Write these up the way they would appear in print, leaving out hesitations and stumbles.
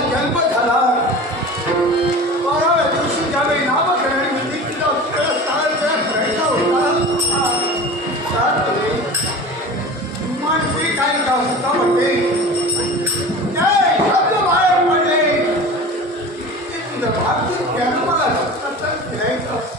जन्म झाला 12व्या दिवशी ज्यावेळी नामकरण विधीचा करायचा होता मानसी काही का होता म्हणते जय शब्द बाहेर पडले ते तुझं भाग्य त्यानं मला सतत फिरायचं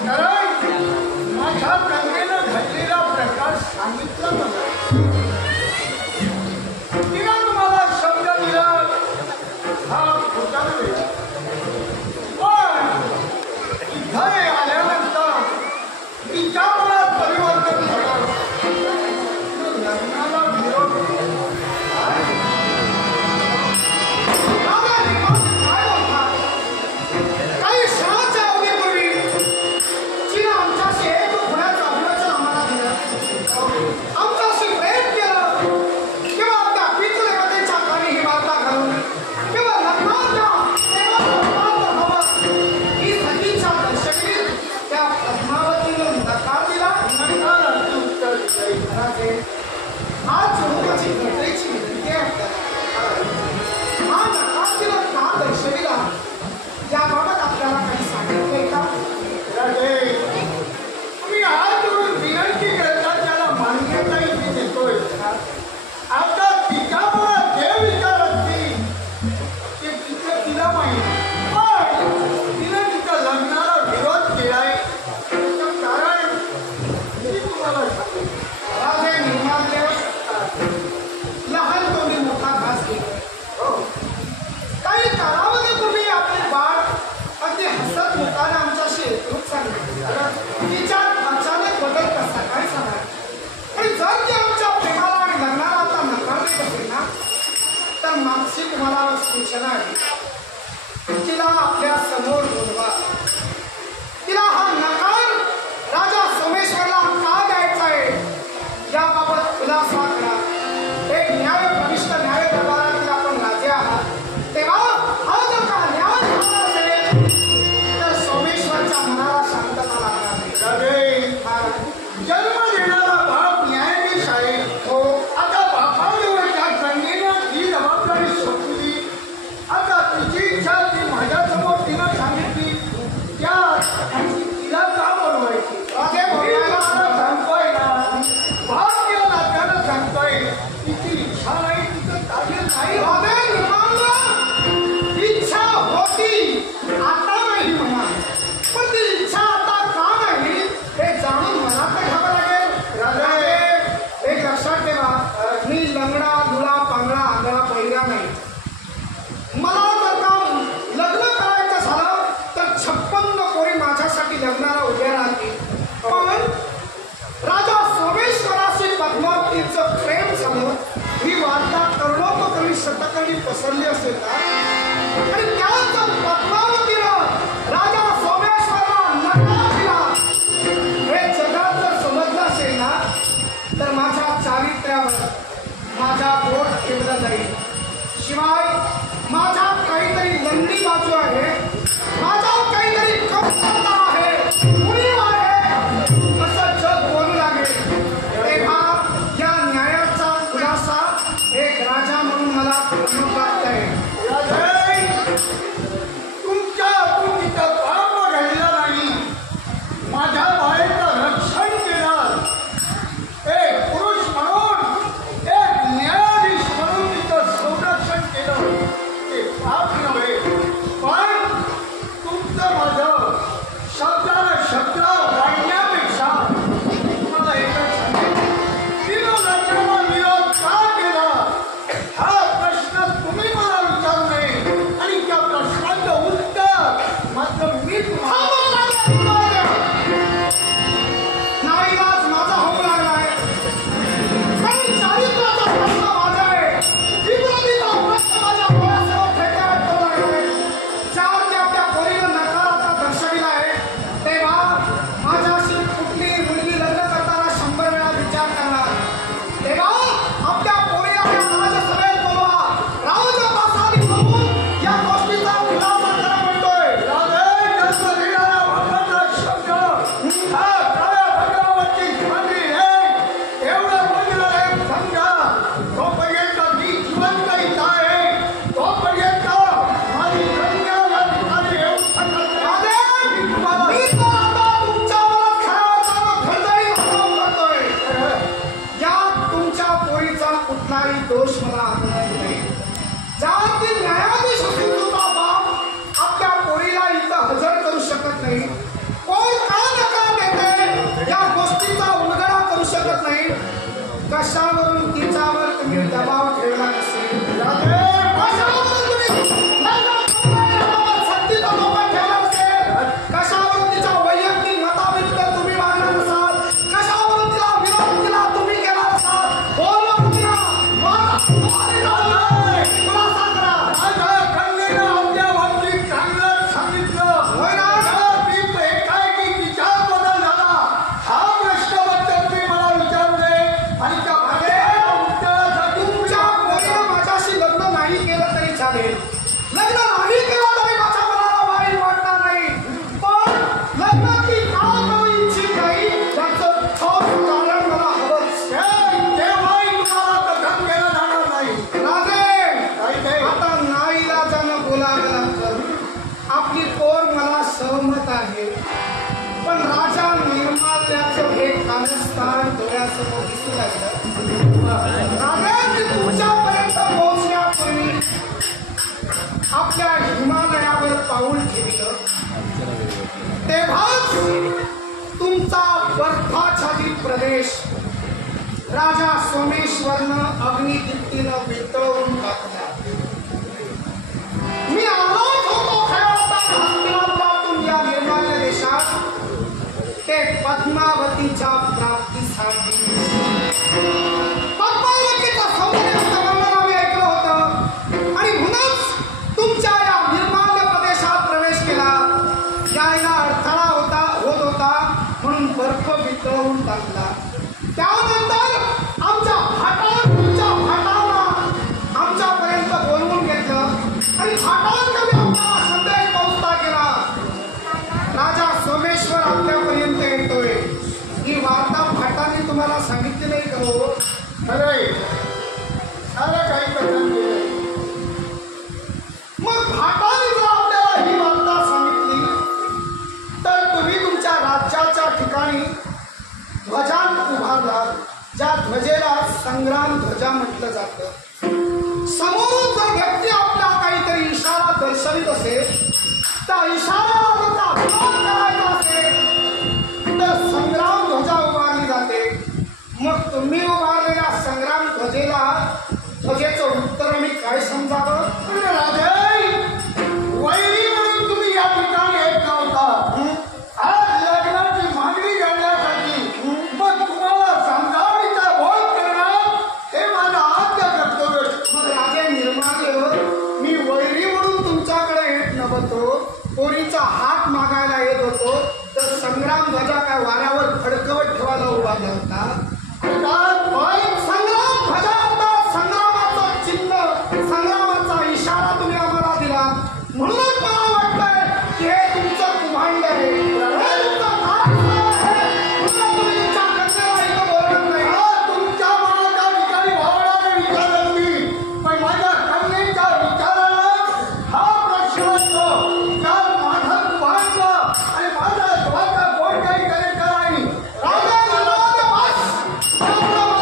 कारण माझ्या गंगेनं घडलेला प्रकार सांगितला मला. तिला तुम्हाला शब्द दिला हा खोटा नव्हे. पण इथे आल्यानंतर तिच्या मनात परिवर्तन झालं. लग्नाला विरोध काही क्षणाच्या अवधीपूर्वी तिने आमच्याशी एक होण्याचं अभिवचन आम्हाला दिलं, आमच्याशी प्रेम केलं किंवा त्या पितृदेवतेच्या कानी ही वार्ता घालून किंवा लग्नाच्या ही सतीच्या दर्शनी त्या पद्मावतीनं नकार दिला. उत्तर दिले. आज चोखाची घटनेची विनंती आहे. हा नकार दिला का दर्शनीला याबाबत आपल्याला काही सांगितले का? मी हात जोडून विनंती करतात त्याला मान्यताही मी देतोय. आता तिच्या मनात जे विचार असतील ते तिचं तिला माहिती. पण तिनं तिच्या लग्नाला विरोध केलाय त्याचं कारण मी तुम्हाला सांगतो. राजे निर्माणदेव लहान तोंडी मोठा घास घेतो. काही कालावधीपूर्वी आपले बाळ अगदी हसत मुखाने आमच्याशी एकरूप सांगितले. तिच्यात अचानक बदल कसा काय सांगा. आणि जर ती आमच्या प्रेमाला आणि लग्नाला आता नकार देत असेल ना तर मागची तुम्हाला सूचना आहे. तिला आपल्या समोर बोलवा. तिला हा नकार राजा सोमेश्वरला का द्यायचा आहे याबाबत खुलासा करा. एक प्रविष्ट न्याय दरबारातील आपण राजे आहात. तेव्हा हा जर का न्याय झाला असेल तर सोमेश्वरच्या मनाला शांतता लागणार नाही. जन्म देणारा बाप न्यायाधीश आहे. हो, आता बापाजवळ त्या गंगेनं ही जबाबदारी सोपली. आता तिची इच्छा ती माझ्यासमोर तिनं सांगितली त्या तिला का बोलवायची. राजे बोलायला सांगतोय ना भाग्य नात्यानं सांगतोय तिची इच्छा नाही तिचं कार्य नाही. राजे निर्माण इच्छा होती आता नाही म्हणा. पण ती इच्छा आता का नाही हे जाणून मला तर घ्यावं लागेल. राजे एक लक्षात ठेवा, मी लंगडा दुळा पांगडा आंधळा पहिला नाही. मला जर का लग्न करायचं झालं तर 56 पोरी माझ्यासाठी लग्नाला उभ्या राहतील. पण राजा सोमेश्वराशी पद्मावतीचं प्रेम झालं ही वार्ता कर्णोपकरी शतकरी पसरली असेल का? आणि त्याच पद्मावतीनं राजा सोमेश्वरला नकार दिला हे जगात जर समजलं असेल ना तर माझ्या चारित्र्यावर माझा बोट ठेवला जाईल. शिवाय माझ्यात काहीतरी लंगडी बाजू आहे, माझ्यात काहीतरी कमतरता आहे, उणीव आहे असं जग बोलू लागेल. तेव्हा या न्यायाचा खुलासा एक राजा म्हणून मला करणं प्राप्त आहे. तुमच्या हातून तिथं पाप घडला नाही. माझ्या बाळेचं रक्षण केलं. एक पुरुष म्हणून एक न्यायाधीश म्हणून तिचं संरक्षण केलं. ते पाप नव्हे. पण तुमचं माझं शब्दाला शब्द वाढण्यापेक्षा तुम्हाला एकच सांगेन तिनं लग्नाला विरोध का केला हा प्रश्न तुम्ही मला विचारू नये. आणि त्या प्रश्नाचं उत्तर मात्र मी तुम्हाला नाईलाज माझा होऊ लागलाय. कारण चारित्र्याचा प्रश्न माझा आहे. विरोधीचा प्रश्न माझ्या डोळ्यासमोर फेटाळत होऊ लागलाय. चार त्या पोरीनं नकार आता दर्शविला आहे. तेव्हा माझ्याशी कुठली मुलगी लग्न करताना 100 वेळा विचार करणार. तेव्हा आपल्या पोरीला या राजसभेत बोलवा. राजपासाने बोलवून या गोष्टीचा खुलासा करा म्हणतोय. जन्म देणारा बापाचा आहे, पण राजा निर्माल्याचं हे कारस्थान डोळ्यासमोर दिसू लागलं. राजांनी तुमच्यापर्यंत पोहोचण्यापूर्वी आपल्या हिमालयावर पाऊल ठेवलं, तेव्हाच तुमचा बर्फाच्छादित प्रदेश राजा सोमेश्वरनं अग्निदीप्तीनं वितळवून टाकला. मी आलोच होतो खऱ्या अर्थानं हस्तिनापुरातून या निर्माल्य देशात ते पद्मावतीच्या प्राप्तीसाठी. पद्मावतीचं सौंदर्याचं वर्णन आम्ही ऐकलं होतं आणि म्हणूनच तुमच्या या निर्माल्य प्रदेशात प्रवेश केला. यायला अडथळा होत होता म्हणून बर्फ वितळवून टाकला. त्यानंतर आमच्या भाटाला आमच्यापर्यंत बोलवून घेतलं आणि भाटात कमी आपल्याला संदेश पोहोचता केला. राजा सोमेश्वर आपल्यापर्यंत येतोय ही वार्ता भाटाने तुम्हाला सांगितली नाही का हो? खरंय, सारं काही कथन केलंय. मग भाटाने जर आपल्याला ही वार्ता सांगितली तर तुम्ही तुमच्या राज्याच्या ठिकाणी ध्वजान उभारला, ज्या ध्वजेला संग्राम ध्वजा म्हटलं जातं. समोरून जर व्यक्ती आपला काहीतरी इशारा दर्शवित असेल, त्या इशाऱ्याला जर का विरोध करायचा असेल तर संग्राम ध्वजा उभारली जाते. मग तुम्ही उभारलेल्या संग्राम ध्वजेचं उत्तर मी काय समजावं? राजे, वैरी म्हणून तुम्ही या ठिकाणी येत नव्हता. आज लग्नाची मागणी करण्यासाठी मग तुम्हाला समजावणीचा बोध करणं हे माझं आद्य कर्तव्य. मग राजे निर्माल्य, मी वैरी म्हणून तुमच्याकडे येत नव्हतो, पोरीचा हात मागायला येत होतो, तर संग्राम ध्वजा काय वाऱ्यावर फडकवत ठेवायला उभारला होता? संग्राम ध्वजा होता, संग्रामाचं चिन्ह, संग्रामाचा इशारा तुम्ही आम्हाला दिला. म्हणूनच मला वाटतंय की हे तुमचं कुभांड आहे, हे तुमचं कारस्थान आहे. म्हणून तुम्ही तुमच्या कन्येला इथं बोलवत नाही. तुमच्या मनाच्या ठिकाणी भावनाने विचार असतील, पण माझ्या कन्येच्या विचारानं हा प्रश्न असतो. काल माझा कुभांड आणि माझा ध्वजा कोण काही करेक्टर आहे. राजा निर्माल्य, बस. मला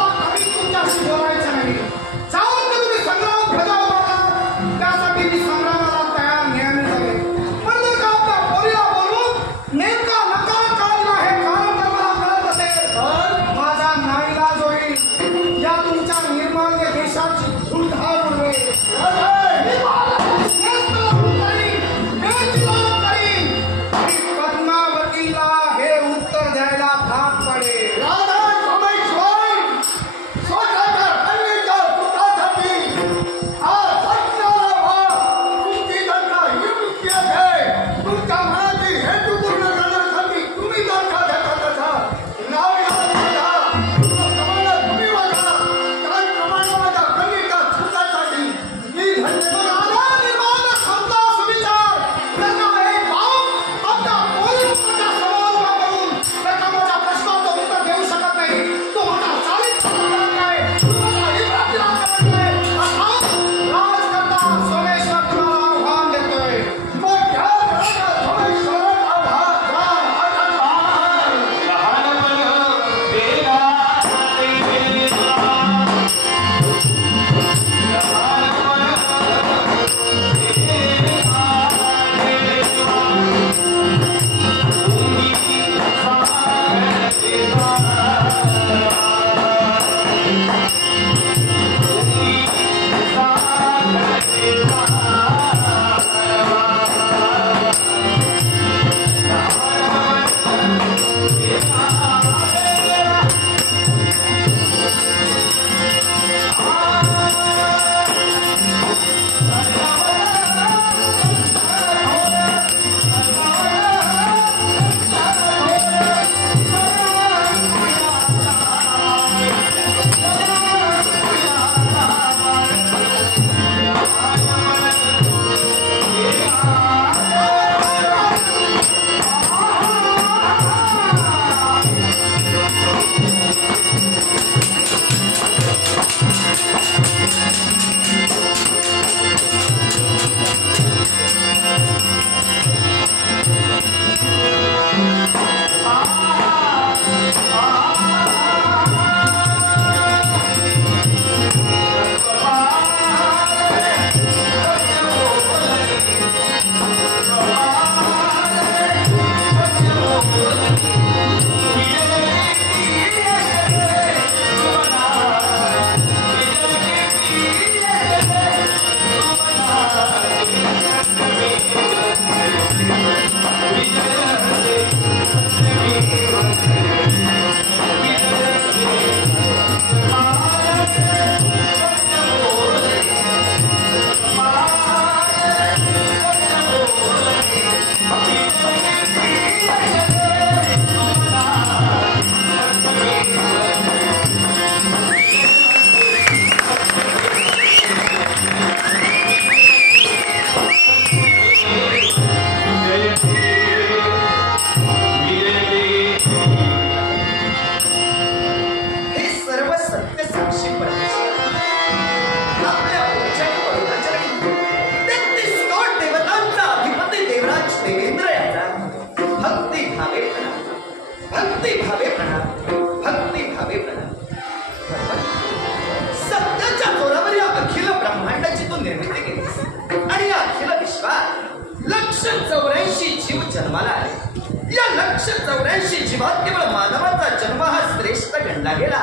जन्माला आले। या 184 जीवात केवळ मानवाचा जन्म हा श्रेष्ठ गणला गेला।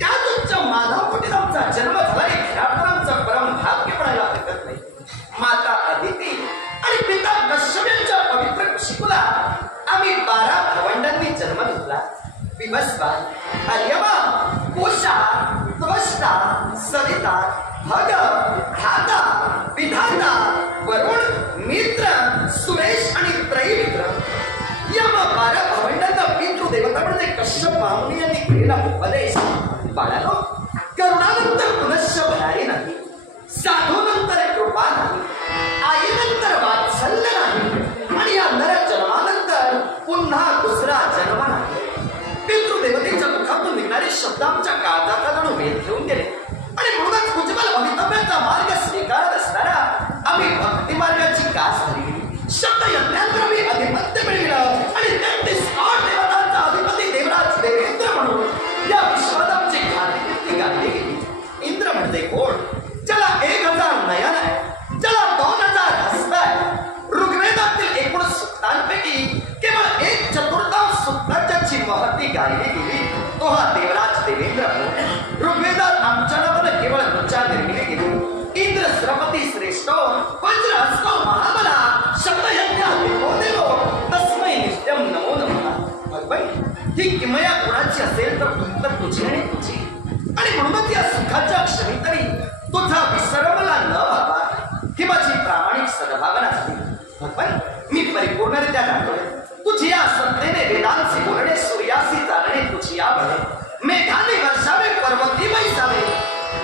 त्याच उच्च मानवकोटीत आमचा जन्म झाला। ख्यातरांचा परम भाग्य म्हणायला हरकत नाही। माता अदिती आणि पिता कश्यपांच्या पवित्र कुशीकुला आम्ही 12 भावंडांनी जन्म घेतला। विवस्वा, अर्यमा, कोशा, त्वष्टा, सविता, भग, धाता, विधाता, वरुण, मित्र, सुरेश आणि त्रैमित्र या 12 भावंडांना पितृदेवता म्हणजे कश्यप महामुनी यांनी केलेला उपदेश। बाळानो, करुणानंतर पुनश्च भरारी नाही, साधूनंतर कृपा नाही, आईनंतर वात्सल्य नाही आणि या नर जन्मानंतर पुन्हा दुसरा जन्म नाही। पितृदेवतेच्या मुखातून निघणारे शब्द आमच्या काळजाचा जणू वेध घेऊन गेले आणि म्हणूनच उज्ज्वल भवितव्याचा मार्ग स्वीकारत असताना आम्ही भक्ती मार्गाची कास धरली। शब्द यज्ञांतर आम्ही अधिपत्य मिळविलं आणि 33 कोटी देवतांचा अधिपती देवराज देवेंद्र म्हणून या विश्वात आमची ख्याती गाजली गेली। इंद्र म्हणजे कोण? ज्याला 1000 नयन आहे, ज्याला 2000 हस्त आहे। ऋग्वेदातील 19 सूक्तांपैकी केवळ 1/4 सूक्ताची महती गायली गेली तो हा देवराज देवेंद्र। ऋग्वेदात आमच्या नावानं केवळ ऋचा निर्मिली गेली। इंद्र श्रपती श्रेष्ठ वज्र हस्तो महाबला शब्दयज्ञ देवो तस्मै नित्यं नमो नमः। भगवान, ही किमया कोणाची असेल तर तुझी आणि तुझी, आणि म्हणूनच या सुखाच्या क्षणी तरी तुझा विसर मला न व्हावा ही माझी प्रामाणिक सद्भावना झाली। भगवान, मी परिपूर्णरित्या जाणतोय तुझी या सत्तेने वेदांचे बोलणे, सूर्यासी चालणे तुझी या बळे। मेघाने वर्षावे, पर्वती वैसावे,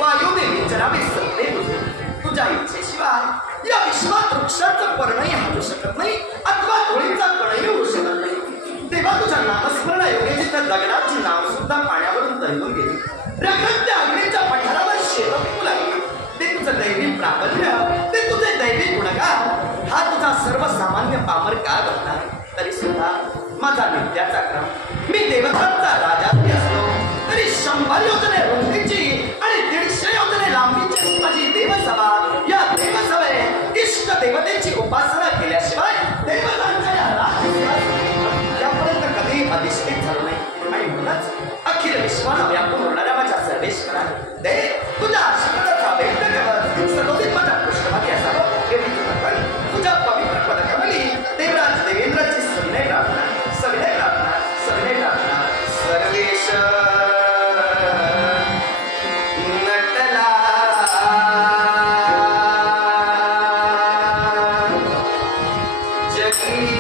वायूने विचरावे सत्ते तुझे। तुझ्या इच्छेशिवाय या विश्वात वृक्षाचं पर्णही हालू शकत नाही अथवा धुळीचा कणही होऊ शकत नाही। तेव्हा तुझ्या नामस्मरण योगे जिथं दगडाची नाव सुद्धा पाण्यावरून तैलून गेली, रखरखत्या अग्नीच्या पठारावर शेत पिकू लागली। ते तुझं दैवी प्राबल्य, ते तुझे दैवी गुणगान हा तुझा सर्वसामान्य पामर का बनणार? तरी सुद्धा माझा नित्याचा क्रम, मी देवतांचा राजाधी असलो तरी 100 योजने रुंदीची आणि 150 योजने लांबीची माझी देवसभा, या देवसभेत इष्ट देवतेची उपासना केल्याशिवाय देवतांच्या यापर्यंत कधी अधिष्ठित झालो नाही। आणि म्हणूनच अखिल विश्वाला व्यापून उरणाऱ्या माझ्या सर्वेश्वरा दे तुझ्या आशीर्वादाचा व्यक्त करत सदोदित माझ्या पृष्ठभागी असावं एवढी तुझ्या पवित्र पदकमली देवराज देवेंद्राची सविनय प्रार्थना, सविनय प्रार्थना, सविनय प्रार्थना। सर्वेश नटला जगी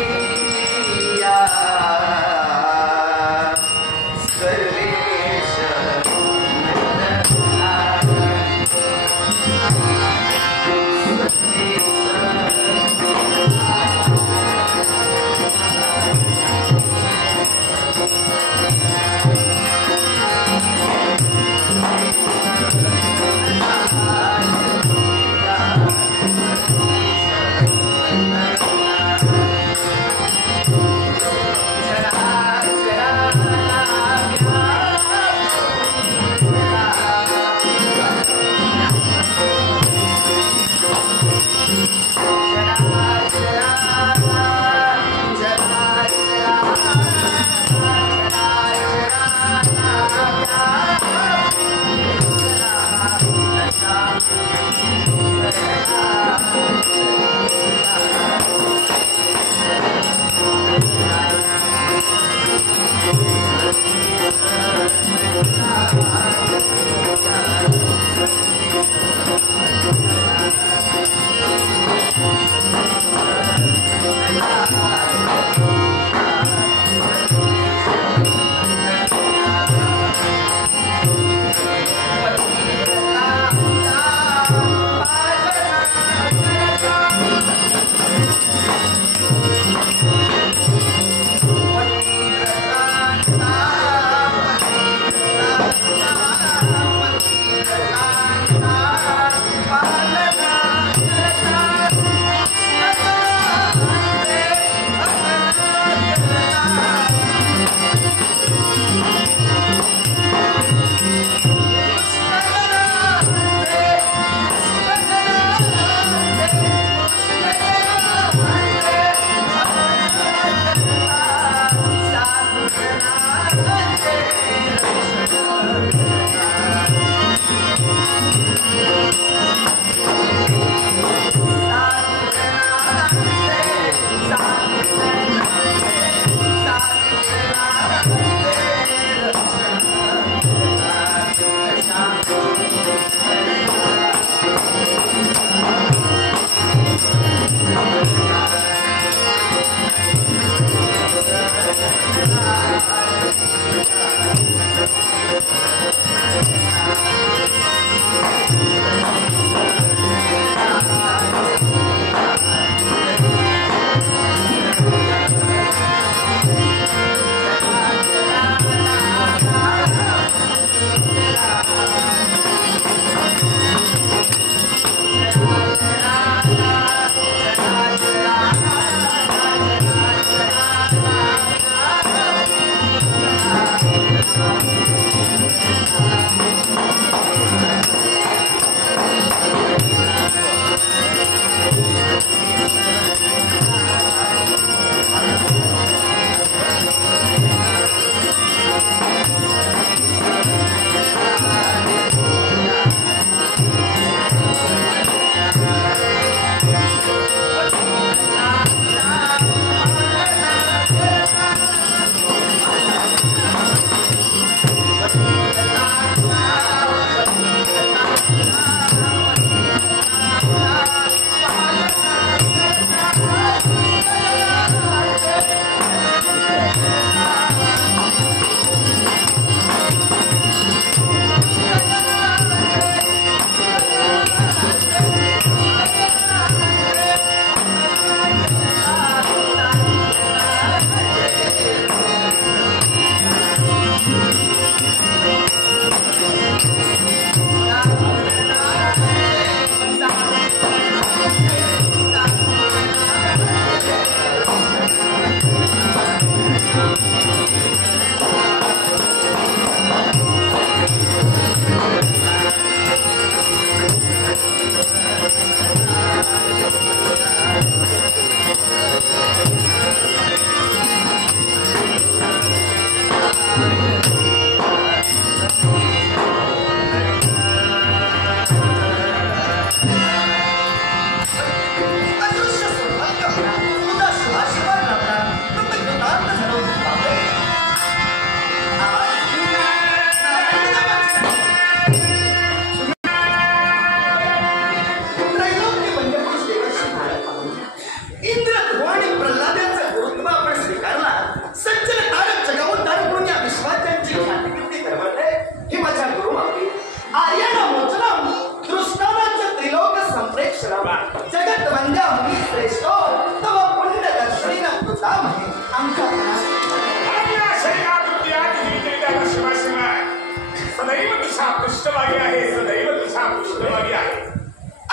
सदैव तुझ्या पृष्ठभागी आहे, सदैव तुझ्या पृष्ठभागी आहे.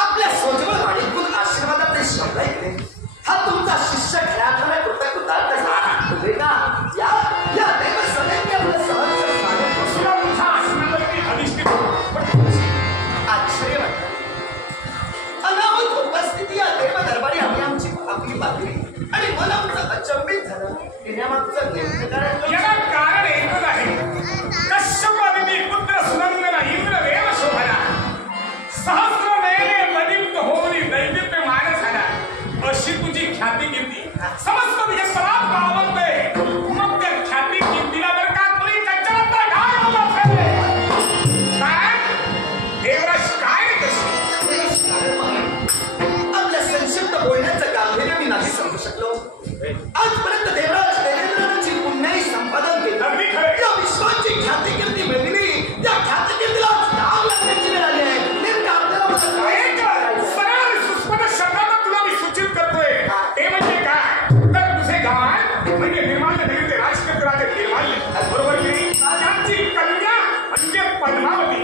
आपल्या सोजवळ वाणीतून आशीर्वादाचे शब्द ऐकले. हा तुमचा शिष्य खऱ्या कृतकृतार्थ झाला. तुम्ही का या देव सदैव आपलं सहर्ष स्वागत करू. तुला तुझ्या आसनावरती अधिष्ठित होतो. पण आश्चर्य वाटतं. अनाहूत उपस्थिती या देव दरबारी आमची आपली बाजली आणि मन आमचं अचंबित झालं. येण्यामागचं नेमकं कारण याला कारण एकच आहे. कश्यपादिती पुत्र सुनंदन इंद्रदेव शोभला, सहस्र नयने प्रदीप्त होऊन दैदिप्यमान झाला. अशी तुझी ख्याती कीर्ती समस्त जगभरात गावते. मग त्या ख्याती कीर्तीला जर का कोणी कच्चा काय होता काय देवराज काय रे कशी आपल्या संक्षिप्त बोलण्याचं गांभीर्य मी नाही समजू शकलो. आजपर्यंत देवराज देवेंद्रांची पुण्याई संपादन केलं. अगदी खरं. त्या विश्वाची ख्याती कीर्ती मिळली. त्या ख्याती कीर्तीला नाव लागण्याची वेळ आली आहे. नेमकं आपल्याला माझं काय करायचं? सरळ आणि सुस्पष्ट शब्दात तुला मी सूचित करतोय. ते म्हणजे काय तर तुझे गाव म्हणजे निर्माल्य नगरीचे राजकर्ते राजे निर्माल्य बरोबर की त्यांची कन्या म्हणजे पद्मावती.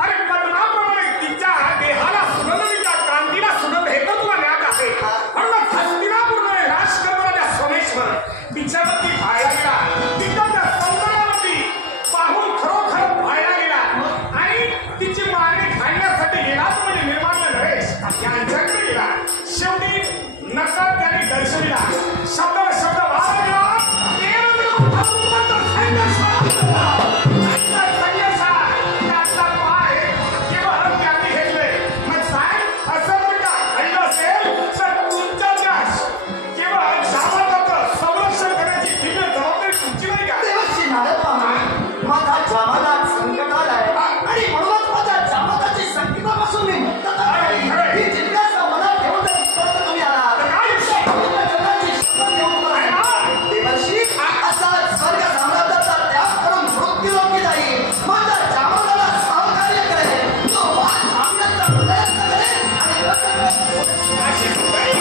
अरे पद्माप्रमाणे तिच्या देहाला सुगंध, तिच्या कांतीला सुगंध हे तर तुला ज्ञात आहे. म्हणून हस्तिनापूर राजकर्ता सोमेश्वर तिच्यावरती भाळला गेला. तिच्या त्या सौंदर्यावरती पाहून खरोखर भाळला गेला आणि तिची मागणी खाण्यासाठी गेला म्हणजे निर्माल्य नरेश यांच्याकडे गेला. शेवटी नकार त्याने दर्शविला. शब्द शब्द वाजला. त्याचा पाय केवळ त्यांनी घेतले. मग साहेब असं म्हणता घडलं असेल तर तुमच्या केवळ जामादाचं संरक्षण करण्याची दिव्य जबाबदारी तुमची नाही का? देवाची नारद महाराज, माझा जामादात संकटात आहे आणि म्हणूनच माझ्या जामादाची संकटापासून मी मुक्तता मिळाली. ही जिज्ञासा मनात ठेवून जर इथपर्यंत तुम्ही आलात तर जगाची शपथ घेऊन बघा. देवर्षी असा स्वर्ग साम्राज्याचा त्याग करून मृत्यूलोकी जाईल. माझ्या जामादाला सहकार्य करेल. तो वाद थांबण्याचा प्रयत्न करेल आणि अशी सुंदरी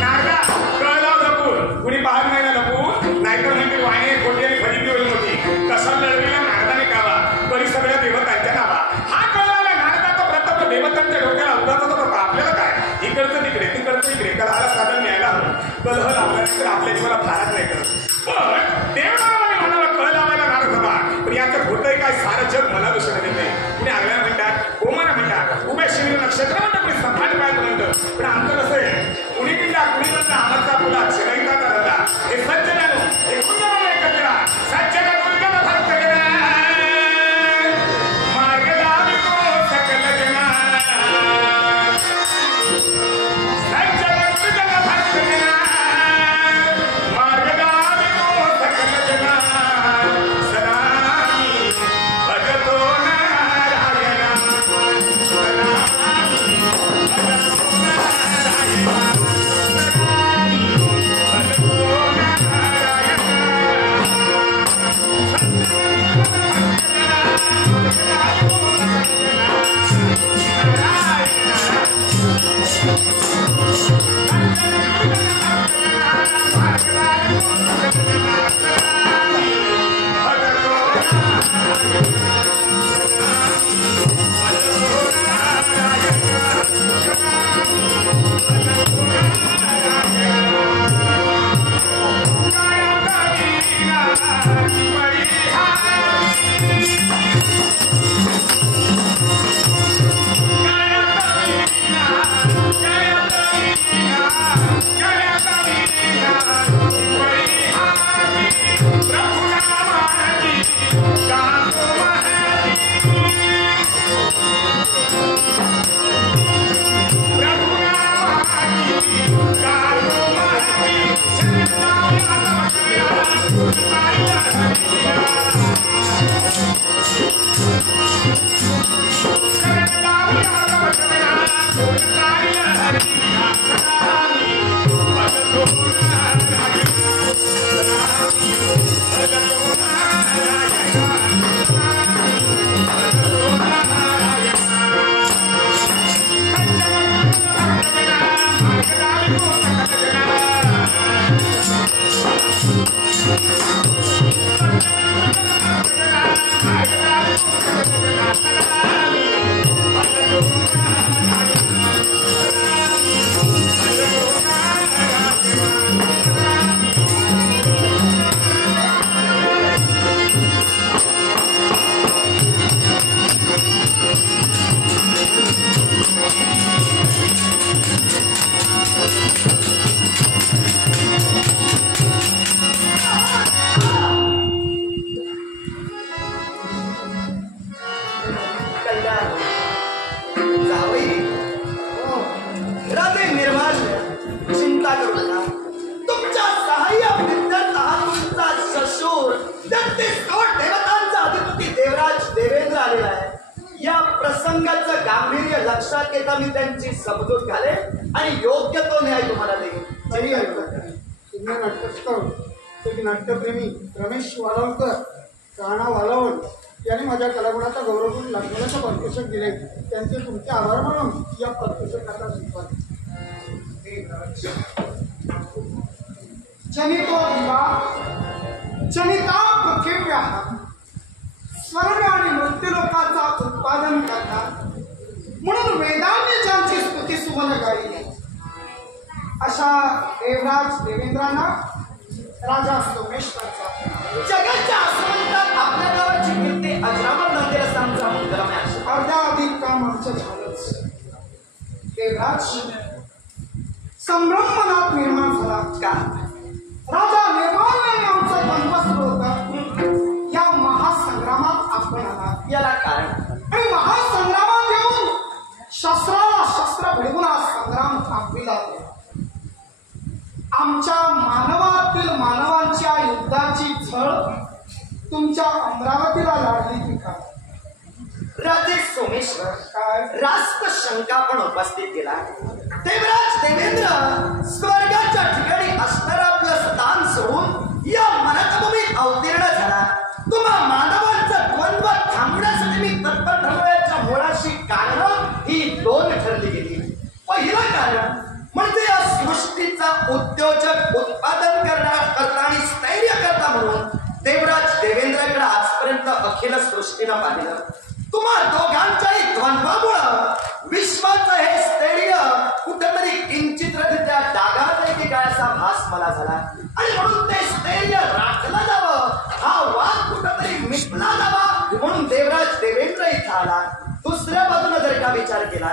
नारदा कळला लपून कुणी पाहत नाही ना लपून. नाहीतर म्हणजे वाणी खोटी आणि फजिती होईल मोठी. कसा लढविला नारदाने कावा तरी सगळ्या देवतांच्या नावा. हा कळला नारदाचा प्रताप देवतांच्या डोक्याला उदाचा होता. आपल्याला काय इकडचं तिकडे तिकडचं इकडे कलाला साधन न्यायला हवं. कलह लावला नाही तर आपल्या जीवाला फारच नाही करत. पण देवताला म्हणाला कळ लावायला नारद हवा. पण याचं होतंय काय सारं जग मला दुसरं देते. कुणी आग्र्याला म्हणतात, ओमाना म्हणतात, उभ्या शिवली नक्षत्र म्हणतात, कुणी सफाट पायात म्हणतं. पण आमचं कसं आहे कुणी किल्ला कुणी म्हणता आमचा फुला शिराईचा करता. हे सज्ज जाणू हे कुंजन एकत्र सज्ज कुंजन भक्त मार्गदारी तो सकल जना सज्ज कुंजन भक्त मार्गदारी तो सकल जना सदा भगतो नारायणा सदा ते स्तोट देवतांचा अधिपती देवराज देवेंद्र आलेला आहे. या प्रसंगाचं गांभीर्य लक्षात घेता मी त्यांची समजूत घालेन आणि योग्य तो न्याय तुम्हाला देईन. तरी तुम्ही नाटककार एक नाट्यप्रेमी रमेश वालावकर राणा वालावल यांनी माझ्या कलागुणाचा गौरव करून लग्नाचं पारितोषिक दिले. त्यांचे तुमचे आभार मानून या पारितोषिकाचा स्वीकार. जनितो दिवा जनिता पृथिव्या स्वर्ग आणि मृत्यूलोकाचा उत्पादन करतात म्हणून वेदांनी ज्यांची स्तुती सुमन गायली अशा देवराज देवेंद्रांना राजा सोमेश्वरचा जगाच्या आसमंतात आपल्या गावाची कीर्ती अजरामर नंदेल असा आमचा मुद्दा आहे. अर्धा अधिक काम आमचं झालंच. देवराज संभ्रम मनात निर्माण झाला का? राजा निर्माल्याने आमचं द्वंद्व सुरू होतं. या महासंग्रामात आपण आला. याला कारण आणि महासंग्रामात येऊन शस्त्राला शस्त्र भिडवून हा संग्राम थांबविला. आमच्या मानवातील मानवांच्या युद्धाची झळ तुमच्या अमरावतीला लागली की काय? राजे सोमेश्वर काय रास्त शंका पण उपस्थित केला. देवराज देवेंद्र स्वर्गाच्या ठिकाणी असणारं आपलं स्थान सोडून या मनकभूमीत अवतीर्ण झाला. तुम्हा मानवांचं द्वंद्व थांबण्यासाठी मी तत्पर ठरवण्याच्या मुळाशी कारण ही दोन ठरली गेली. पहिलं कारण म्हणजे या सृष्टीचा उद्योजक उत्पादन करता आणि स्थैर्य करता म्हणून देवराज देवेंद्रकडे आजपर्यंत अखिल सृष्टीनं पाहिलं. तुम्हा दोघांच्याही द्वंद्वामुळं विश्वाचं हे स्थैर्य कुठेतरी किंचितरित्या डागात की काय असा भास मला झाला आणि म्हणून ते स्थैर्य राखलं जावं, हा वाद कुठेतरी मिटला जावा म्हणून देवराज देवेंद्र इथं आला. दुसऱ्या बाजूने जर का विचार केला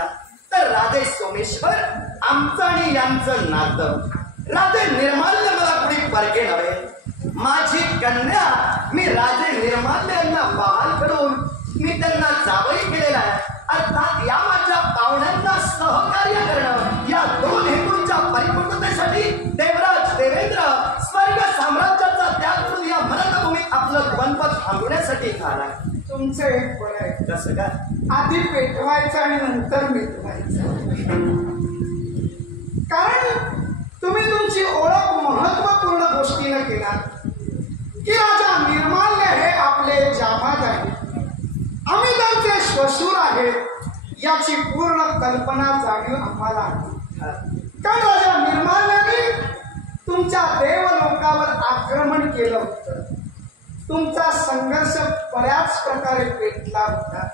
तर राजे सोमेश्वर आमचं आणि यांचं नातं. राजे निर्माल्य मला कुणी परके नव्हे. माझी कन्या मी राजे निर्माल्य यांना बहाल करून मी त्यांना जावई केलेला आहे. अर्थात या माझ्या पाहुण्यांना सहकार्य करणं या दोन हेतूंच्या परिपूर्णतेसाठी देवराज देवेंद्र स्वर्ग साम्राज्याचा त्याग करून या मरणभूमीत आपलं द्वंद्व थांबवण्यासाठी आला. तुमचं एक बरं आहे. कसं का? आधी पेटवायचं आणि नंतर मिटवायचं. कारण तुम्ही तुमची ओळख महत्वपूर्ण गोष्टीनं केला की राजा निर्माल्य हे आपले जामात आहे, आम्ही त्यांचे श्वशूर आहेत याची पूर्ण कल्पना जाणीव आम्हाला आहे. कारण राजा निर्माल्याने तुमच्या देवलोकावर आक्रमण केलं होतं. तुमचा संघर्ष बऱ्याच प्रकारे पेटला होता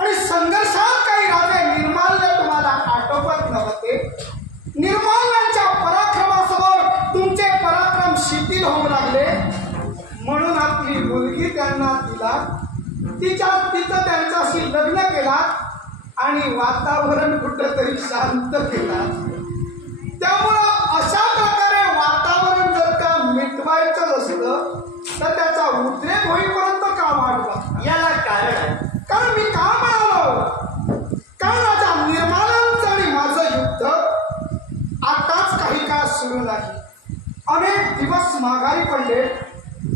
आणि संघर्षात काही राजे निर्माल्य तुम्हाला आटोपत नव्हते. निर्माल्यांच्या पराक्रमासमोर तुमचे पराक्रम शिथिल होऊ लागले म्हणून आपली मुलगी त्यांना दिला. तिचं त्यांच्याशी लग्न केला आणि वातावरण कुठंतरी शांत केला. त्यामुळं अशा प्रकारे वातावरण जर का मिटवायचं असलं तर त्याचा उद्रेक होईपर्यंत का वाढवा? याला कारण आहे. कारण मी का म्हणालो, कारण राजा निर्माल्यांचं आणि माझं युद्ध आताच काही काळ सुरू नाही. अनेक दिवस माघारी पडले.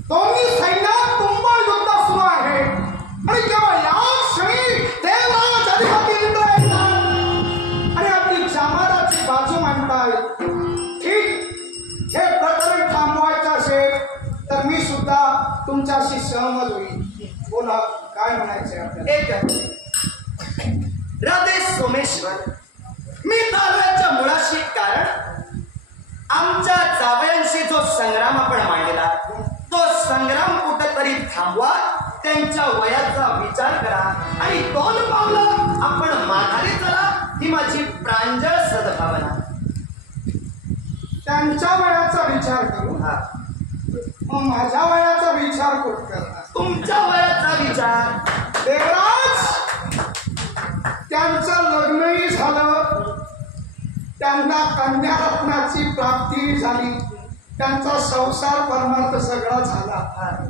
दोन्ही सैन्यात तुंबळ युद्ध सुरू आहे आणि केवळ या क्षणी देवराज अधिपती इंद्र येतात आणि आपली जामादाची बाजू मांडतायत. ठीक, हे प्रकरण थांबवायचं असेल तर मी सुद्धा तुमच्याशी सहमत होईल. बोला, काय म्हणायचंय आपल्याला? एक राधे सोमेश्वर, मी दाव्याच्या मुळाशी कारण आमच्या जावयांशी जो संग्राम आपण मांडलेला तो संग्राम कुठेतरी थांबवा, त्यांच्या वयाचा विचार करा आणि दोन पावलं आपण माघारी चला ही माझी प्रांजळ सद्भावना. त्यांच्या वयाचा विचार करू, हा, मग माझ्या वयाचा विचार कुठं करणार? तुमच्या वयाचा विचार. देवराज, त्यांचं लग्नही झालं, त्यांना कन्यारत्नाची प्राप्ती झाली, त्यांचा संसार परमार्थ सगळा झाला.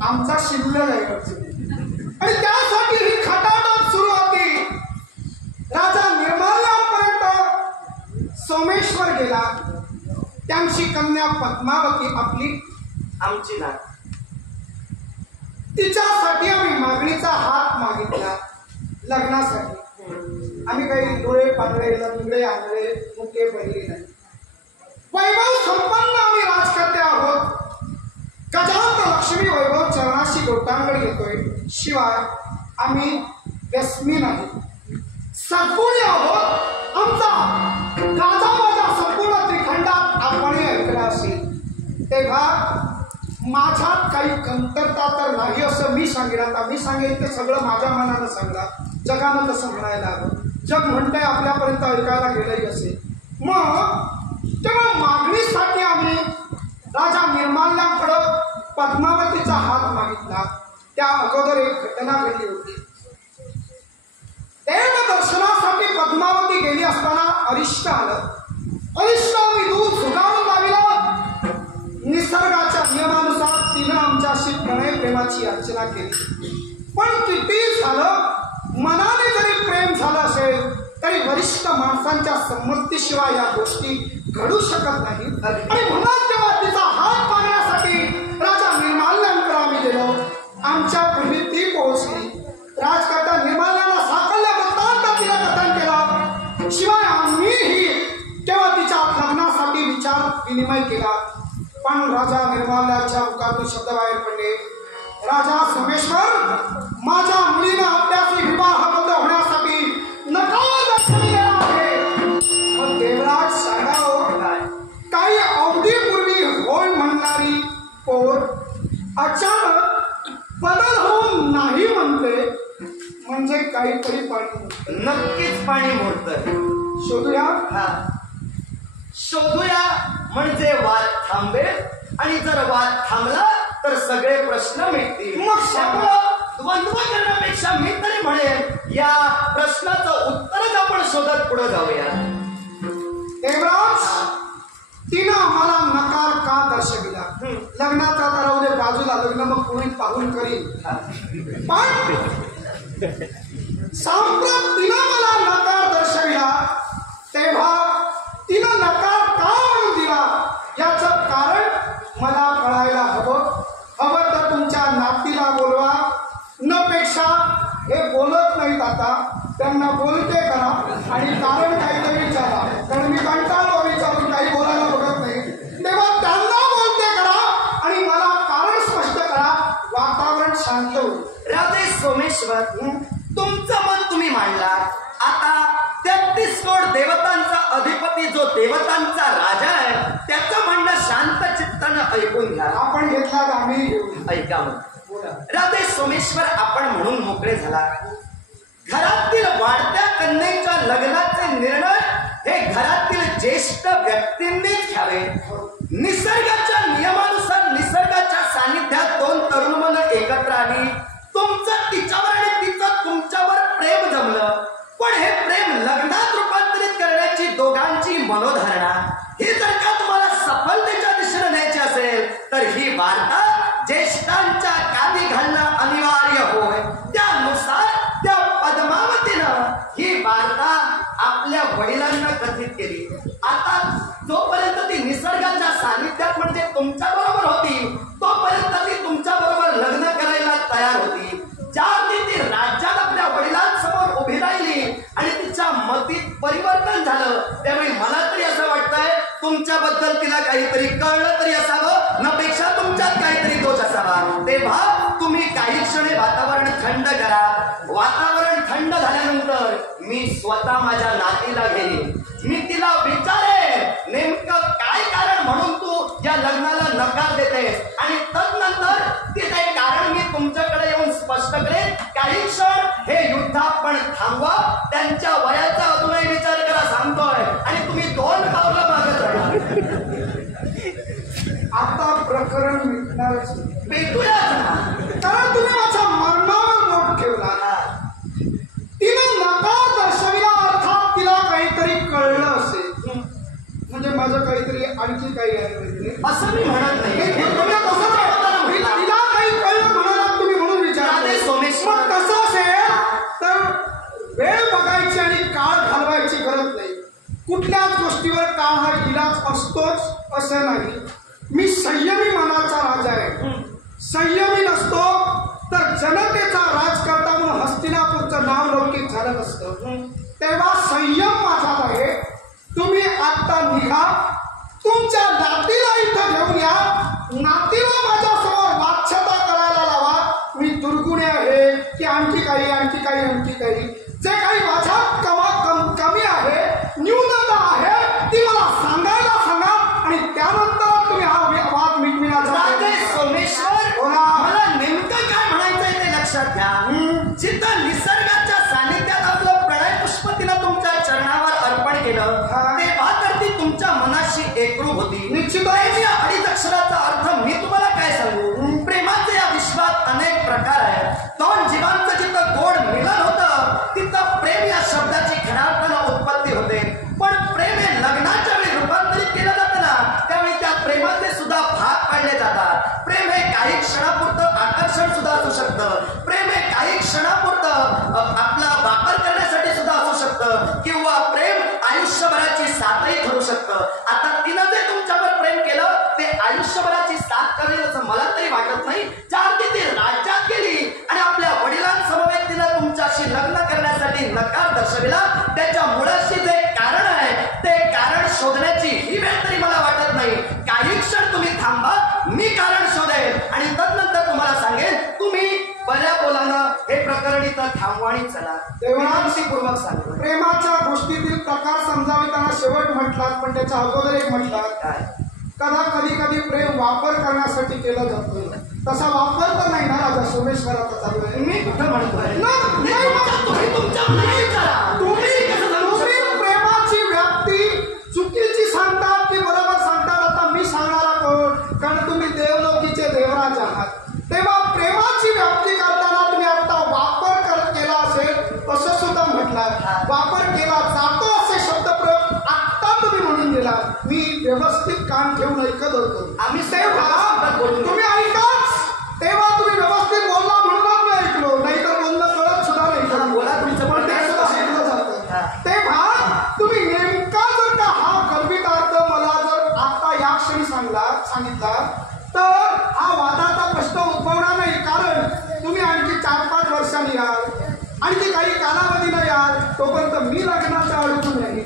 आमचा शिल्लक आहे आणि त्यासाठी ही खटाटोप सुरू होती. राजा निर्माल्यापर्यंत सोमेश्वर गेला. त्यांची कन्या पद्मावती आपली आमची ना तिच्यासाठी आम्ही मागणीचा हात मागितला लग्नासाठी. आम्ही काही डोळे पांढरे लंगडे आंधळे मुके पडले नाही. वैभव संपन्न आम्ही राजकर्ते आहोत. गजांत लक्ष्मी वैभव चरणाशी लोटांगड येतोय. शिवाय आम्ही व्यसनी नाही, सद्गुणी आहोत. आमचा गाजावाजा संपूर्ण त्रिखंडात आपण ऐकला असेल. तेव्हा माझ्यात काही कमतरता तर नाही असं मी सांगेन. आता मी सांगेन ते सगळं माझ्या मनानं सांगला, जगानं तसं म्हणायला हवं. जग म्हणतंय आपल्यापर्यंत ऐकायला गेलंही असेल. मग तेव्हा मागणीसाठी आम्ही राजा निर्माल्याकडं पद्मावतीचा हात मागितला. त्या अगोदर एक घटना घडली होती. देव दर्शनासाठी पद्मावती गेली असताना अरिष्ट आलं. अरिष्ट आम्ही दूध झुगारून लाविला. निसर्गाच्या नियमानुसार तिनं आमच्याशी प्रणय प्रेमाची अर्चना केली. पण किती झालं, मनाने जरी प्रेम झालं असेल तरी वरिष्ठ माणसांच्या संमतीशिवाय या गोष्टी घडू शकत नाही. आणि म्हणून तेव्हा तिचा हात मागण्यासाठी राजा निर्माल्यांकडे आम्ही गेलो. आमच्या पूर्वी ती पोहोचली. राजकर्ता निर्माल्यांना साकल्य वृत्तांत तिला कथन केला. शिवाय आम्हीही तेव्हा तिच्या लग्नासाठी विचार विनिमय केला. पण राजा निर्माल्याच्या मुखातून शब्द बाहेर पडले, राजा सोमेश्वर, माझ्या मुलीनं आपल्याशी विवाहबद्ध होण्यासाठी नकार दाखवलेला आहे. मग देवराज सांगावं, काही अवधीपूर्वी होय म्हणणारी पोर अचानक बदल होऊन नाही म्हणते, म्हणजे काहीतरी पाणी नक्कीच पाणी मोडतं. शोधूया. हा, शोधूया म्हणजे वाद थांबेल. आणि जर वाद थांबला तर सगळे प्रश्न मिटतील. मग द्वंद्व करण्यापेक्षा मी तरी म्हणेन या प्रश्नाचं उत्तरच आपण शोधत पुढे जाऊया. देवराज, तिनं आम्हाला नकार का दर्शविला? लग्नाचा ठरवले बाजूला, लग्न मग कोणी पाहून करीन. पण सांप्रत तिनं मला नकार दर्शविला. तेव्हा तिनं नकार का म्हणून दिला याचं कारण मला कळायला हवं. हवं तर तुमच्या नातीला बोलवा. न पेक्षा हे बोलत नाहीत आता, त्यांना बोलते करा आणि कारण काहीतरी विचारा. कारण मी कंटाळलो विचारून काही बोलायला बघत नाही. तेव्हा त्यांना बोलते करा आणि मला कारण स्पष्ट करा. वातावरण शांत होईल. राजे सोमेश्वर, तुमचं मत तुम्ही मांडला. आता 33 कोट देवतांचा अधिपती जो देवतांचा राजा आहे त्याचं म्हणणं शांत चित्तानं ऐकून घ्या. आपण घेतला तर आम्ही घेऊ. ऐका मग. राजे सोमेश्वर, आपण म्हणून मोकळे झाला. घरातील वाढत्या कन्येच्या लग्नाचे निर्णय हे घरातील ज्येष्ठ व्यक्तींनीच घ्यावे. निसर्गाच्या नियमानुसार निसर्गाच्या सानिध्यात दोन तरुण मन एकत्र आली. तुमचं तिच्यावर आणि तिचं तुमच्यावर प्रेम जमलं. पण हे प्रेम लग्नात रूपांतरित करण्याची दोघांची मनोधारणा ही जर का तुम्हाला सफलतेच्या दिशेने न्यायची असेल तर ही वार्ता ज्येष्ठांच्या कानी घालणं अनिवार्य होय. त्यानुसार त्या पद्मावतीनं ही वार्ता आपल्या वडिलांना कथित केली. आता जोपर्यंत ती निसर्गाच्या सानिध्यात म्हणजे तुमच्या बरोबर होती तोपर्यंत ती तुमच्या बरोबर लग्न करायला तयार होती. ज्या ती राज्यात आपल्या वडिलांसमोर उभी राहिली आणि तिच्या मतीत परिवर्तन झालं त्यावेळी मला तरी असं वाटतंय तुमच्याबद्दल तिला काहीतरी कळलं तरी असावं, नपेक्षा तुमच्यात काहीतरी दोष असावा. तेव्हा तुम्ही काही क्षणी वातावरण थंड करा. वातावरण थंड झाल्यानंतर मी स्वतः माझ्या नातीला घेईन. मी तिला विचारेन नेमकं काय कारण म्हणून तू या लग्नाला नकार देतेस आणि तदनंतर ते काही कारण मी तुमच्याकडे येऊन स्पष्ट करेन. काही क्षण हे युद्ध आपण थांबवा. त्यांच्या वयाचा अजूनही विचार करा सांगतोय आणि तुम्ही 2 पावलं मागत राहा. आता प्रकरण मिटणारच. भेटूया कारण तुम्ही माझ्या मरणावर बोट ठेवला. तिने नकार दर्शविला अर्थात तिला काहीतरी कळलं असेल. म्हणजे माझं काहीतरी आणखी काही आहे असं मी म्हणत नाही. तिला काही कळलं म्हणाला तुम्ही म्हणून विचारले. सोमेश्वर, मग कसं असेल तर वेळ बघायची आणि काळ घालवायची गरज नाही. कुठल्याच गोष्टीवर काळ हा इलाज असतोच असं नाही. मी संयमी मनाचा राजा आहे. संयमी नसतो जनतेचा राजकर्ता म्हणून हस्तिनापूरचं नाव लौकिक झालं नसतं. तेव्हा संयम माझ्यात आहे. तुम्ही आता निघा, तुमच्या नातीला इथं घेऊन या, नातीला माझ्यासमोर वाच्यता करायला लावा. मी दुर्गुणे आहे की आणखी काही जे काही माझ्यात कमी आहे, न्यूनता आहे, ती मला सांगायला सांगा आणि त्यानंतर तुम्ही हा वाद मिटविण्याचा सोमेश्वर, मला नेमकं काय म्हणायचंय ते लक्षात घ्या. जिथं निसर्गाच्या सानिध्यात आपलं प्रणय पुष्प तिनं तुमच्या चरणावर अर्पण केलं, तेव्हा तर ती तुमच्या मनाशी एकरूप होती. निश्चित अडीच अक्षराचा अर्थ मी तुम्हाला काय सांगू. प्रेमाचे या विश्वात अनेक प्रकार आहेत. दोन जीवांचं जिथं गोड मिलन होतं तिथं प्रेम या शब्दाची खऱ्यार्थानं उत्पत्ती होते. पण प्रेम हे लग्नाच्या वेळी रूपांतरित केलं जातं ना, त्यावेळी त्या प्रेमाचे सुद्धा भाग पाडले जातात. प्रेम हे काही क्षणापुरतं आकर्षण सुद्धा असू शकतं. प्रेम हे काही क्षणापुरतं आपला वापर करण्यासाठी सुद्धा असू शकतं, किंवा प्रेम आयुष्यभराची साथही ठरू शकतं. आता तिनं जे तुमच्यावर प्रेम केलं ते आयुष्यभराची साथ करेल असं मला तरी वाटत नाही. ज्या ती राज्यात गेली आणि आपल्या वडिलांसमवेत तिनं तुमच्याशी लग्न करण्यासाठी नकार दर्शविला, त्याच्या मुळाशी जे कारण आहे ते कारण शोधण्याची ही वेळ तरी मला वाटत नाही. काही क्षण तुम्ही थांबा, मी कारण शोधेन आणि तदनंतर तुम्हाला सांगेन. तुम्ही बऱ्या बोलानं हे प्रकरण इथं थांबवा आणि चला. देवनाशीपूर्वक सांगतो. प्रेमाच्या गोष्टीतील प्रकार समजाविताना शेवट म्हटलात, पण त्याच्या अगोदर एक म्हटलात काय कधी प्रेम वापर करण्यासाठी केलं जातं. तसा वापर तर नाही ना राजा सोमेश्वराचा चालू आहे. मी कुठं म्हणतोय तुम्ही प्रेमाची व्याप्ती चुकीची सांगतात की बरोबर सांगतात आता मी सांगणारा कोण, कारण तुम्ही देवलोकीचे देवराज आहात. तेव्हा प्रेमाची व्याप्ती करताना तुम्ही आता वापर केला असेल तसं सुद्धा म्हटलात. वापर केला जातो असे शब्दप्रयोग आत्ता तुम्ही म्हणून गेला. मी व्यवस्थित कान ठेवून ऐकत होतो. आम्ही तुम्ही ऐकाच, तेव्हा तुम्ही व्यवस्थित बोलला म्हणून मी ऐकलो, नाहीतर बोलणं कळत सुद्धा नाही. बोला तुमचं, पण ते सुद्धा ऐकलं जातं. तेव्हा तुम्ही नेमका जर का हा गर्भितार्थ मला जर आता या क्षणी सांगितला तर हा वादाचा प्रश्न उद्भवणार नाही. कारण तुम्ही आणखी 4-5 वर्षांनी याल, आणखी काही कालावधीनं याल, तोपर्यंत मी लग्नाच्या अडकून नाही.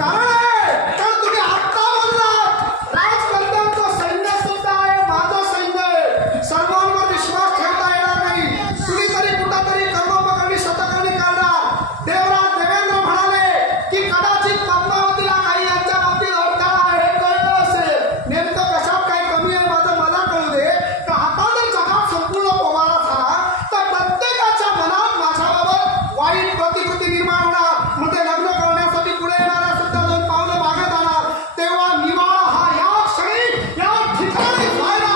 कारण तुम्ही आत्ता बोललात राजकर्त्यांचं सैन्य सुद्धा आहे, माझं सैन्य आहे, सर्वांवर विश्वास ठेवता येणार नाही. कुणीतरी कुठंतरी कर्मोपकरणी शतकर्णी करणार. देवराज देवेंद्र म्हणाले की कदाचित पद्मावतीला काही यांच्या बाबतीत अडथळा आहे, कळलं असेल. नेमकं कशात काही कमी आहे माझं मला कळू दे. तर आता जर जगात संपूर्ण पोवाडा झाला तर प्रत्येकाच्या मनात माझ्याबाबत वाईट प्रतिकृती निर्माण होणार. मग ते लग्न करण्यासाठी पुढे येणाऱ्या सुद्धा 2 पावलं मागे जाणार. तेव्हा निवाळा हा या क्षणी या ठिकाणी व्हायला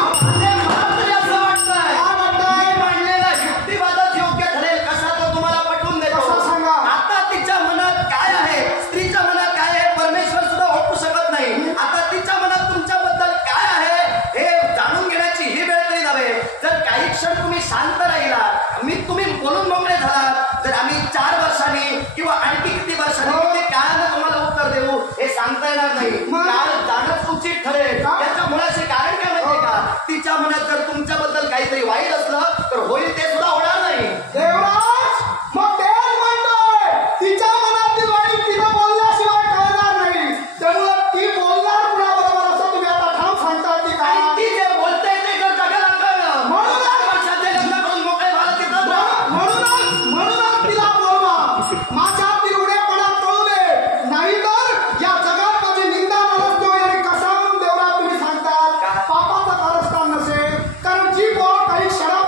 युक्तिवादच योग्य ठरेल. कसा तो तुम्हाला पटवून देतो. सांगा. आता तिच्या मनात काय आहे, स्त्रीच्या मनात काय आहे, परमेश्वर सुद्धा ओळखू शकत नाही. आता तिच्या मनात तुमच्याबद्दल काय आहे हे जाणून घेण्याची ही वेळ तरी नव्हे. जर काही क्षण तुम्ही शांत राहिला, तुम्ही बोलून मोकळे झालात, तर आम्ही 4 वर्षांनी किंवा आणखी किती वर्षांनी किती काळानं तुम्हाला उत्तर देऊ हे सांगता येणार नाही. काळ जाणंच उचित ठरेल. त्याच्या मुळाशी कारण काय माहितीये का, तिच्या मनात जर तुमच्याबद्दल काहीतरी वाईट असलं तर होईल ते सुद्धा होणार नाही. देवराज मग तेच म्हणतोय, तिच्या मनातील वाईट तिनं बोलल्याशिवाय कळणार नाही. त्यामुळे ती बोलणार कुणाबरोबर असं तुम्ही आता ठाम सांगता की काय. आणि ती जे बोलते ते जर जगाला कळलं, म्हणून 4 वर्षाचे लग्न करून मोकळे व्हायला तिथं म्हणूनच तिला बोलवा. माझ्यातील उडेपणा कळू दे, नाहीतर या जगात माझी निंदा नसतो आणि कसा म्हणून देवराज तुम्ही सांगतात पापाचं कारस्थान नसेल. कारण जी बोल काही क्षणात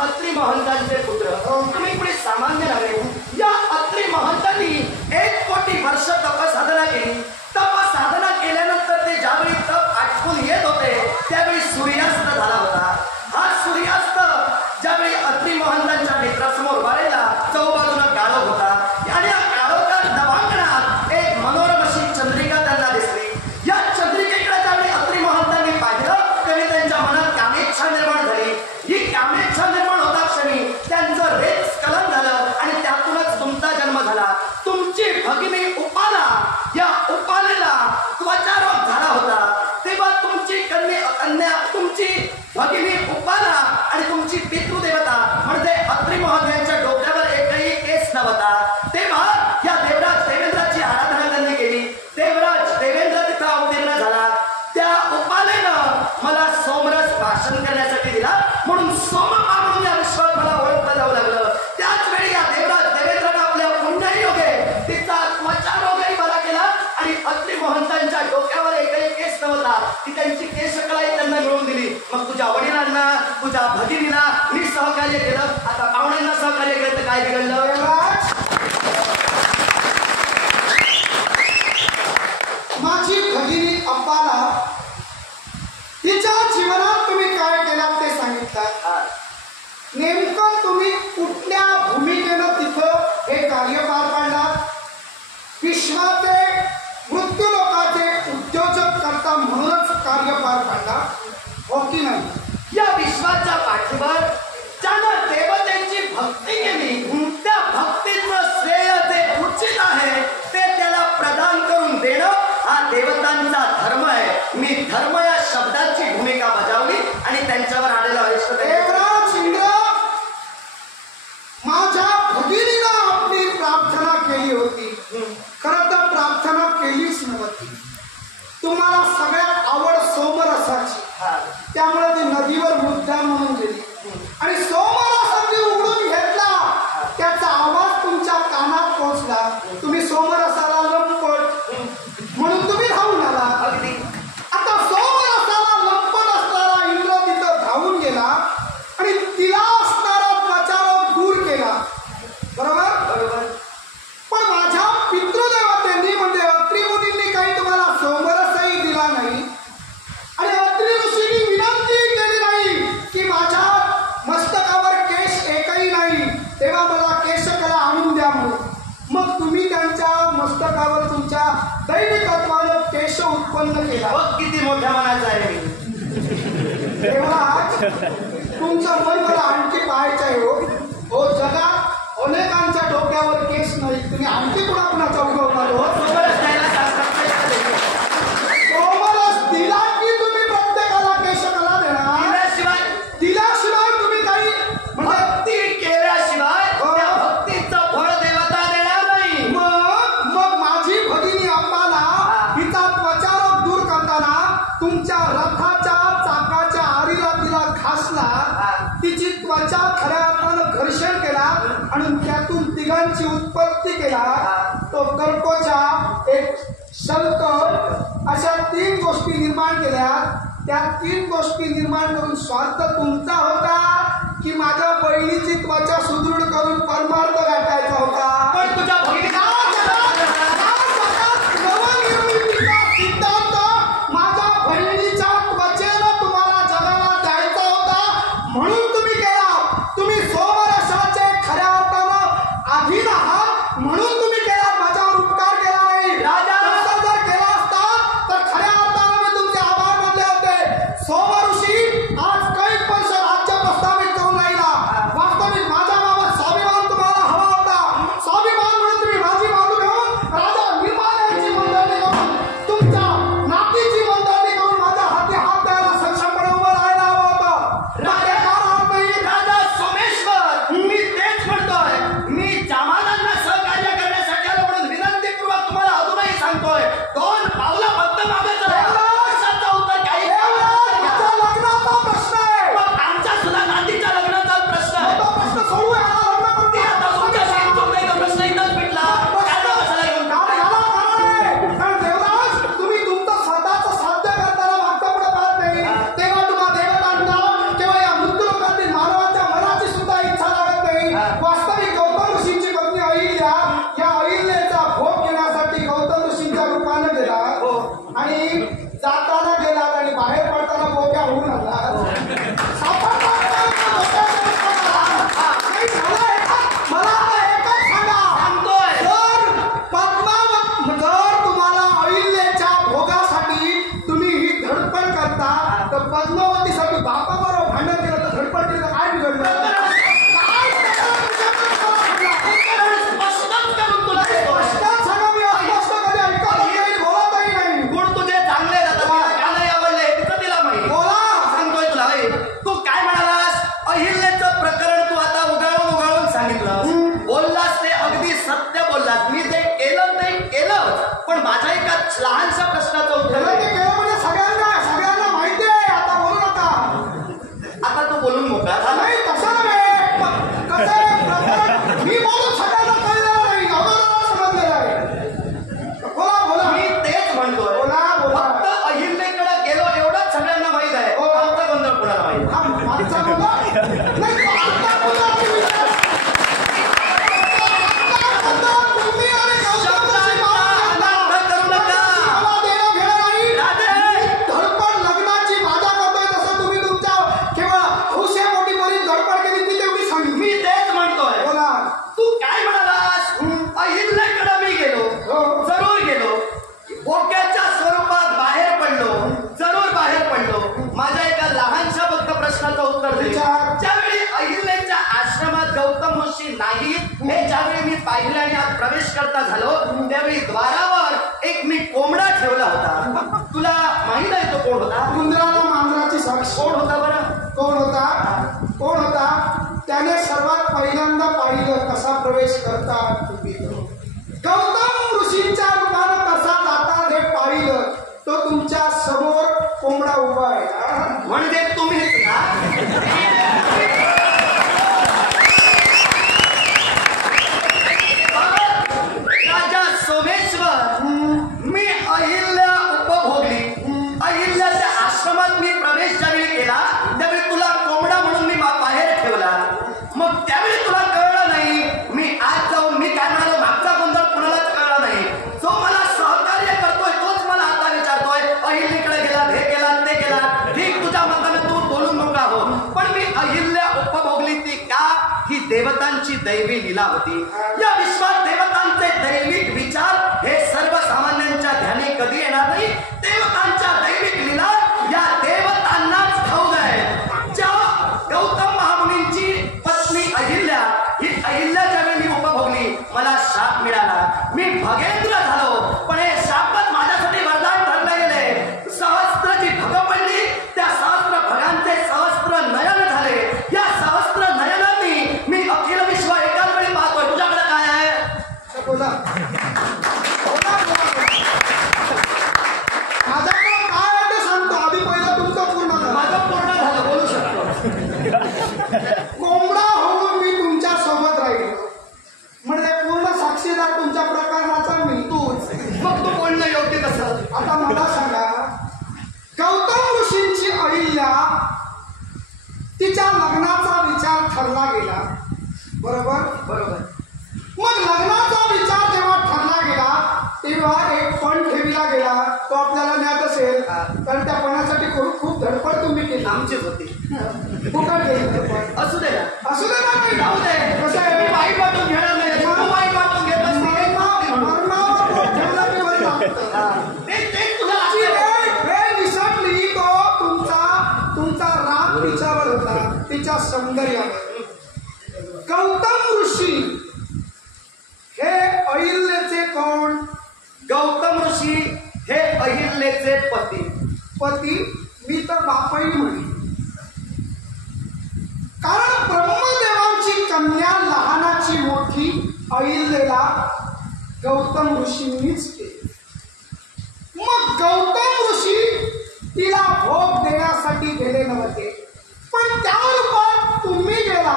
अत्री महंतांचे पुत्र तुम्ही पुढे सामान्य नव्हे. या अत्री महंतांनी 1 कोटी वर्ष तपसाधना केली. तपसाधना केल्यानंतर ते ज्यावेळी तप आटपून येत होते त्यावेळी सूर्यास्त झाला होता. हा सूर्यास्त ज्यावेळी अत्री महंतांच्या नेत्रासमोर वाढलेला चौबाजूनं काळोख होता आणि या काळोखात नवांगणात एक मनोरम अशी चंद्रिका त्यांना दिसली. या चंद्रिकेकडे ज्यावेळी अत्री महंतांनी पाहिलं त्यावेळी त्यांच्या मनात कामेच्छा निर्माण झाली. ही कामेच्छा निर्माण होता क्षणी त्यांचं रेत स्खलन झालं आणि त्यातूनच तुमचा जन्म झाला. तुमची भगिनी उपाला, या उपालेला त्वचारोग झाला होता. तेव्हा तुमची कन्या तुमची भगिनी उपाला आणि तुमची पितृदेवता म्हणजे अत्री महंतांच्या डोक्यावर एकही केस नव्हता. तेव्हा या देवराज देवेंद्राची आराधना त्यांनी केली. देवराज देवेंद्र तिथं अवतीर्ण झाला. त्या उपालेनं मला सोमरस भाषण करण्यासाठी दिला म्हणून सोमपा म्हणून या विश्वात मला ओळखलं जाऊ लागलं. त्याच वेळी या देवराज देवेंद्रानं आपल्या पुण्यायोगे तिचा त्वचारोगही मला केला आणि अत्री महंतांच्या डोक्यावर एकही केस नव्हता. ती त्यांची केशकळाही त्यांना मिळवून दिली. मग तुझ्या वडिलांना तुझ्या भगिनीला मी सहकार्य केलं. आता पाहुण्यांना सहकार्य केलं तर काय बिघडलं? माझी भगिनी अंबाला तिच्या जीवनात तुम्ही काय केलं ते सांगितलं. नेमकं तुम्ही कुठल्या भूमिकेनं तिथं हे कार्य पार पाडलात? विश्वाचे मृत्यू लोकाचे उद्योजक करता म्हणूनच कार्य पार पाडला हो की नाही? या विश्वाच्या पाठीवर ज्यानं देवतेची भक्ती केली त्या भक्तीचं श्रेय जे उचित आहे ते त्याला प्रदान करून देणं हा देवतांचा धर्म आहे. मी धर्म या शब्दाची भूमिका बजावली आणि त्यांच्यावर आलेला अरिष्ट देवराज इंद्र माझ्या भगिनीला आपली प्रार्थना केली होती. खरं तर प्रार्थना केलीच नव्हती. तुम्हाला सगळ्यात आवड सोमरसाची, त्यामुळे ती नदीवर मुद्दाम म्हणून गेली आणि सोमरसाची उघडून घेतला. त्याचा आवाज तुमच्या कानात पोहोचला. तुम्ही सोमरसाला लंपट म्हणून तुम्ही धावून आला. अगदी आता सोमरसाला लंपट असणारा इंद्र तिथं धावून गेला आणि तिला असणारा त्वचारोग दूर केला. बरोबर बरोबर. पण माझ्या पितृदेवतेंनी म्हणजे अत्री मुनींनी काही तुम्हाला सोमरसही दिला नाही आणि अत्री ऋषींनी विनंती केली नाही की माझ्या मस्तकावर केश एकही नाही तेव्हा मला केशकला आणून द्या म्हणून. मग तुम्ही त्यांच्या मस्तकावर तुमच्या दैविकत्वानं केश उत्पन्न केला. बघ किती मोठ्या मनाचा आहे मी. तेव्हा तुमचं मन मला आणखी पाहायचं आहे हो. जगात अनेकांच्या डोक्यावर केस नाही, तुम्ही आणखी कुणाकुणाचा उगव मारो. सोमरस द्यायला शास्त्रात सोमरस दिला की तुम्ही प्रत्येकाला केशकला देणार. दिल्याशिवाय तुम्ही काही म्हणजे भक्ती केल्याशिवाय त्या भक्तीचं फळ देवता देणार नाही. मग माझी भगिनी अंबाला तिचा त्वचारोग दूर करताना तुमच्या रथाच्या चाकाच्या आरीला तिला घासला. तिची त्वचा खऱ्या अर्थानं घर्षण केला आणि त्यातून तिघांची उत्पत्ती केला. तो कर्कोचा एक शल्क अशा 3 गोष्टी निर्माण केल्या. त्या 3 गोष्टी निर्माण करून स्वार्थ तुमचा होता की माझ्या बहिणीची त्वचा सुदृढ करून परमार्थ गाठायचा होता? पण तुझ्या भगिनीला नवनिर्मितीचा सिद्धांत माझ्या बहिणीच्या त्वचेनं तुम्हाला जगाला द्यायचा होता म्हणून तुम्ही केला. तुम्ही सोमरसाचे खऱ्या अर्थानं अधीन आहात म्हणून तुम्ही केला. माझ्यावर उपकार केला नाही. राजा तसं जर केला असता तर खऱ्या अर्थानं मी तुमचे आभार मानले होते. सोमऋषी आज कैक वर्ष राज्य प्रस्थापित करून राहिला. वास्तविक माझ्या बाबत स्वाभिमान तुम्हाला हवा जाताना गेलात आणि बाहेर पडताना बोक्या होऊन आला मला एकच सांगा, जर तुम्हाला अहिल्याच्या भोगासाठी तुम्ही ही धडपड करता तर पद्मावतीसाठी बापाबरोबर भांडण केलं तर धडपड केलं तर काय बिघडलं? पण माझ्या एका लहानशा प्रश्नाचं उत्तर सगळ्यांना माहिती आहे. आता बोलू नका. आता तू बोलून मोकळा नाही तसं नाही. कसं आहे, मी बोलून सगळ्यांना कळलेलं नाही, अगोदर समजलेलं आहे. बोला मी तेच म्हणतोय. बोला फक्त अहिल्याकडे गेलो एवढंच सगळ्यांना माहित आहे. आमचा गोंधळ कोणाला माहित मागचा बोला नाही आता बोला नाही. हे ज्यावेळी मी पाहिलं आणि आत प्रवेश करता झालो त्यावेळी द्वारावर एक मी कोंबडा ठेवला होता. तुला माहित आहे तो कोण होता? उंदराला मांजराची साक्ष. कोण होता बरं? कोण होता? त्याने सर्वात पहिल्यांदा पाहिलं कसा प्रवेश करतात तुम्ही. गौतम ऋषींच्या रूपानं कसा जातात हे पाहिलं. तो तुमच्या समोर कोंबडा उभा आहे. म्हणजे तुम्हीच ना? सोमेश्वर, मी अहिल्या उपभोगली. अहिल्याच्या आश्रमात मी प्रवेश ज्यावेळी केला त्यावेळी तुला कोंबडा म्हणून मी बाहेर ठेवला. मग त्यावेळी तुला कळलं नाही. मी आज जाऊन मी काय म्हणालो मागचा गोंधळ कुणालाच कळला नाही. जो मला सहकार्य करतोय तोच मला आता विचारतोय अहिल्याकडे गेला, हे केला, ते केला. ठीक, तुझ्या मताने तू बोलून मोकळा हो. पण मी अहिल्या उपभोगली ती का? ही देवतांची दैवी लीला होती. या विश्वात देवतांचे दैविक विचार हे सर्वसामान्यांच्या ध्यानी कधी येणार नाही. देवतांच्या दैविक लीला या देवतांनाच ठाऊक आहे. ज्या गौतम महामुनींची पत्नी अहिल्या, ही अहिल्या ज्यावेळी मी उपभोगली मला शाप मिळाला. मी भगेंद्र झालो. पण हे शापच माझ्यासाठी वरदान ठरले गेले. सहस्त्र जी भग पडली त्या सहस्त्र भगांचे सहस्त्र नयन झाले. या सहस्त्र नयनांनी मी अखिल विश्व एकाच वेळी पाहतोय. तुझ्याकडे काय आहे? बोला. माझ्याकडे काय आहे ते सांगतो. आधी पहिला तुमचं पूर्ण झालं. माझं पूर्ण झालं, बोलू शकतो. कोंबडा होऊन मी तुमच्या सोबत राहिलो म्हणजे पूर्ण साक्षीदार तुमच्या प्रकरणाचा मी तूच. मग तू बोलणं योग्य कसं? आता मला सांगा, गौतम ऋषींची अहिल्या तिच्या लग्नाचा विचार ठरला गेला. बरोबर. मग लग्नाचा विचार जेव्हा ठरला गेला तेव्हा एक पण ठेवला गेला. तो आपल्याला ज्ञात असेल कारण त्या पणासाठी खूप धडपड तुम्ही केली. आमचीच होती. फुकट गेली धडपड. असू दे ना. असू दे ना. नाही जाऊ दे. कसं आहे, मी वाईट वाटून घेणार नाही. तू वाईट वाटून घेत असते. मरणावर बोट ठेवलं की वरी लागतं. तेच तुला अशी वेळ विसरली तो तुमचा राग तिच्यावर होता, तिच्या सौंदर्यावर. गौतम ऋषी हे अहिल्याचे कोण? गौतम ऋषी हे अहिल्याचे पती. मी तर बापाई म्हणे. कारण ब्रह्मदेवांची कन्या लहानाची मोठी अहिल्याला गौतम ऋषींनीच केली. मग गौतम ऋषी तिला भोग देण्यासाठी गेले नव्हते, पण त्या रूपात तुम्ही गेला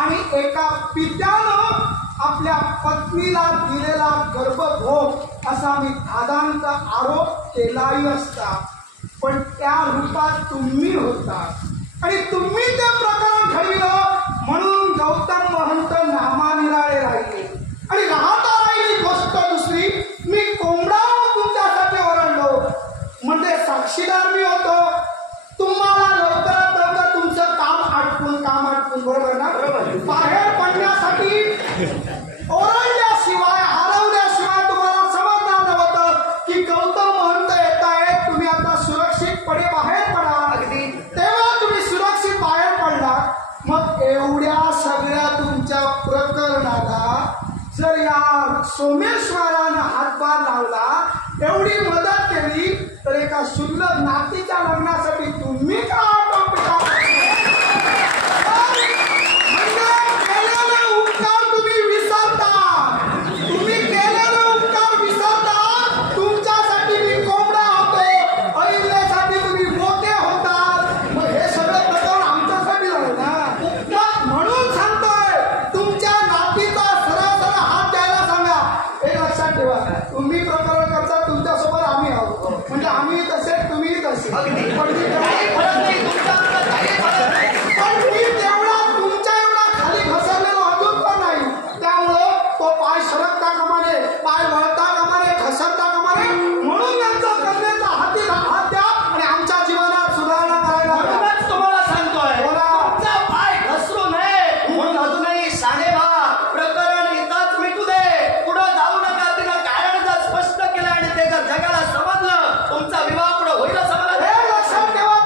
आणि एका पित्यानं आपल्या पत्नीला दिलेला गर्भभोग असा मी धादांत आरोप केलाही असता. पण त्या रूपात तुम्ही होता आणि तुम्ही ते प्रकरण घडविलं म्हणून गौतम महंत नामानिराळे राहिले. आणि राहता राहिली गोष्ट दुसरी, मी कोंबडा तुमच्यासाठी ओरडलो म्हणजे साक्षीदार मी होतो. तुम्हाला लवकरात लवकर तुमचं काम आटपून बरोबर ना? बाहेर पडण्यासाठी ओरडल्याशिवाय हरवल्याशिवाय तुम्हाला समजणार नव्हतं की गौतम महंत येत आहेत. तुम्ही आता सुरक्षितपणे बाहेर पडा. अगदी तेव्हा तुम्ही सुरक्षित बाहेर पडला. मग एवढ्या सगळ्या तुमच्या प्रकरणाला जर या सोमेश्वरानं हातभार लावला, एवढी मदत केली, तर एका शुल्लक नातीच्या लग्नासाठी तुम्ही का आटोपटा? म्हणजे केलेले उपकार तुम्ही विसरता. तुम्ही केलेले उपकार विसरता. तुमच्यासाठी मी कोंबडा होतो, अहिल्यासाठी तुम्ही मोठे होतात. मग हे सगळं प्रकरण आमच्यासाठी झालं ना. मग म्हणून सांगतोय, तुमच्या नातीचा सरळ सरळ हात द्यायला सांगा. हे लक्षात ठेवा, तुम्ही प्रकरण करता, तुमच्यासोबत आम्ही आहोत. म्हणजे आम्ही तसे, तुम्ही तसे. अगदी. पण मी काही फरक नाही तुमच्या अंगात, काही फरक नाही. पण मी तेवढा तुमच्या एवढा खाली घसरलेलो अजून पण नाही. त्यामुळं तो पाय सरकता कामाने, पाय वळता कामाने, घसरता कामाने. म्हणून यांचा कन्याचा हाती हात द्या आणि आमच्या जीवनात सुधारणा करायला हवी. म्हणूनच तुम्हाला सांगतोय, बोला. तुमचा पाय घसरू नये म्हणून अजूनही साने व्हा. प्रकरण इथंच मिटू दे. पुढं जाऊ नका. तिनं कारण जर स्पष्ट केलं आणि ते जर जगाला समजलं, तुमचा विवाह पुढे होईल असं मला हे लक्षात ठेवा,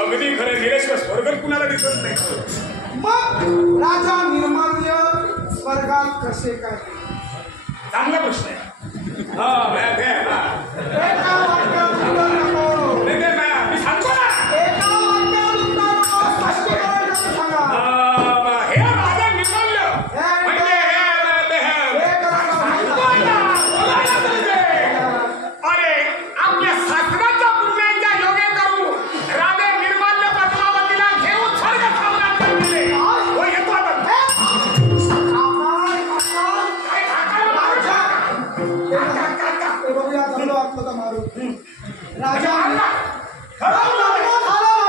अगदी खरं गेल्याशिवाय स्वर्गात कुणाला दिसत नाही. मग राजा निर्माल्य स्वर्गात कसे काय? चांगला प्रश्न आहे. एका वाक्यात उत्तर नको. मी सांगतो ना. एका वाक्यात उत्तर नको. स्पष्टीकरण सांगा. हे राजा निर्माल्य म्हणजे अरे आपल्या शास्त्राच्या पुण्याच्या योगे करू राजा निर्माल्य पद्मावतीला घेऊन स्वर्ग साम्राज्यात गेले. हो येतो आता.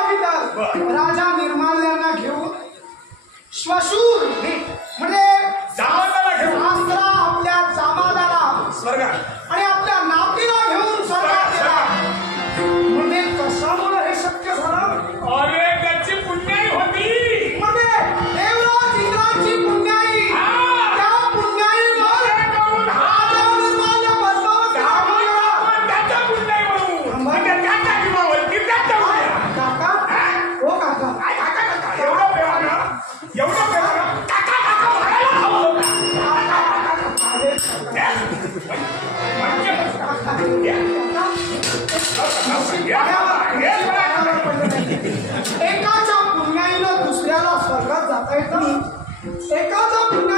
राजा निर्माल्यांना घेऊन श्वशूर म्हणजे जामादाला घेऊन आपल्या जामादाला स्वर्गात आणि आपल्या नातीला घेऊन स्वर्गात गेला. म्हणजे कशामुळे हे शक्य झालं? अरे त्याची पुण्याई होती. म्हणजे देवराज इंद्राची पुण्याई. त्या पुण्याईवर राजा निर्माल्य पद्मावतीला घेऊन त्याच्या पुण्याई म्हणून म्हणजे त्याच्या जीवावरती त्याच्या काका ओ काका एवढं प्रेमानं काका म्हणायला हवं होतं. एकाच्या पुण्याईनं दुसऱ्याला स्वर्गात जाता येतं. एकाचा पुण्य